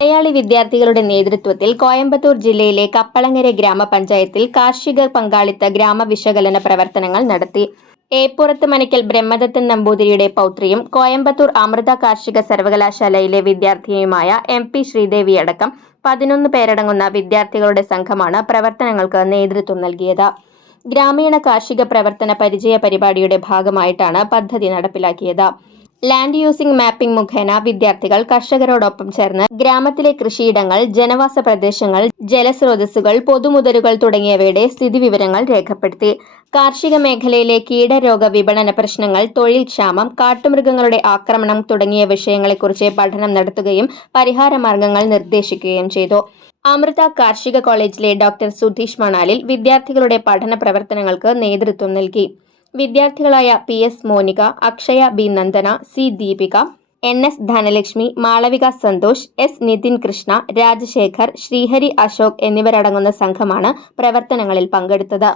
മലയാളി വിദ്യാർത്ഥികളുടെ നേതൃത്വത്തിൽ കോയമ്പത്തൂർ ജില്ലയിലെ കപ്പളങ്ങര ഗ്രാമപഞ്ചായത്തിൽ കാർഷിക പങ്കാളിത്ത ഗ്രാമ വിശകലന പ്രവർത്തനങ്ങൾ നടത്തി. ഏപ്പുറത്ത് മനയ്ക്കൽ ബ്രഹ്മദത്തൻ നമ്പൂതിരിയുടെ പൗത്രിയും കോയമ്പത്തൂർ അമൃത കാർഷിക സർവകലാശാലയിലെ വിദ്യാർത്ഥിനിയുമായ എം പി ശ്രീദേവി അടക്കം പതിനൊന്ന് പേരടങ്ങുന്ന വിദ്യാർത്ഥികളുടെ സംഘമാണ് പ്രവർത്തനങ്ങൾക്ക് നേതൃത്വം നൽകിയത്. ഗ്രാമീണ കാർഷിക പ്രവർത്തന പരിചയ പരിപാടിയുടെ ഭാഗമായിട്ടാണ് പദ്ധതി നടപ്പിലാക്കിയത്. ലാൻഡ് യൂസിംഗ് മാപ്പിംഗ് മുഖേന വിദ്യാർത്ഥികൾ കർഷകരോടൊപ്പം ചേർന്ന് ഗ്രാമത്തിലെ കൃഷിയിടങ്ങൾ ജനവാസ പ്രദേശങ്ങൾ ജലസ്രോതസ്സുകൾ പൊതുമുതലുകൾ തുടങ്ങിയവയുടെ സ്ഥിതിവിവരങ്ങൾ രേഖപ്പെടുത്തി. കാർഷിക മേഖലയിലെ കീടരോഗ വിപണന പ്രശ്നങ്ങൾ തൊഴിൽ ക്ഷാമം കാട്ടുമൃഗങ്ങളുടെ ആക്രമണം തുടങ്ങിയ വിഷയങ്ങളെക്കുറിച്ച് പഠനം നടത്തുകയും പരിഹാരമാർഗങ്ങൾ നിർദ്ദേശിക്കുകയും ചെയ്തു. അമൃത കാർഷിക കോളേജിലെ ഡോക്ടർ സുധീഷ് മണാലിൽ വിദ്യാർത്ഥികളുടെ പഠന പ്രവർത്തനങ്ങൾക്ക് നേതൃത്വം നൽകി. വിദ്യാർത്ഥികളായ P S Monika Akshaya B Nandana C Deepika N S Dhanalakshmi Malavika Santhosh S Nithin Krishna Rajasekhar Srihari Ashok എന്നിവരടങ്ങുന്ന സംഘമാണ് പ്രവർത്തനങ്ങളിൽ പങ്കെടുത്തത്.